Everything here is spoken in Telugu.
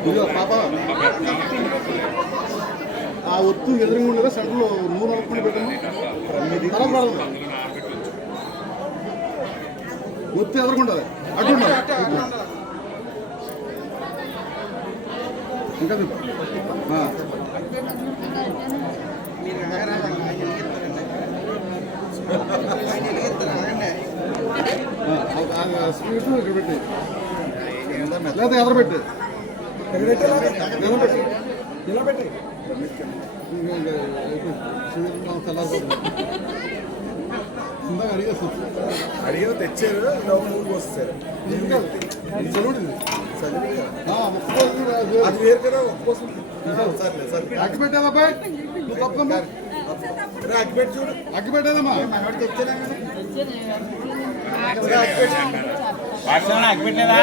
ఇదిగో పాప ఆ ఒత్తు ఎదురుగుండగా సెంటర్లో నూనె అనుకుని పెట్టండి. ఒత్తు ఎదురుకుంటుంది అటు ఉండాలి. ఇంకా స్వీట్ ఇక్కడ పెట్టి లేదా ఎదరబెట్టి ఇలా పెట్టి ఇందాక అడిగా తెచ్చారు వస్తారు అది వేరు కదా ఒక్కోసం అగ్గి పెట్టేదా బాయ్ నువ్వు తప్పమ్మా అగ్గి పెట్టి చూడు అగ్గి పెట్టేదమ్మా తెచ్చానా అగ్గి పెట్టలేదా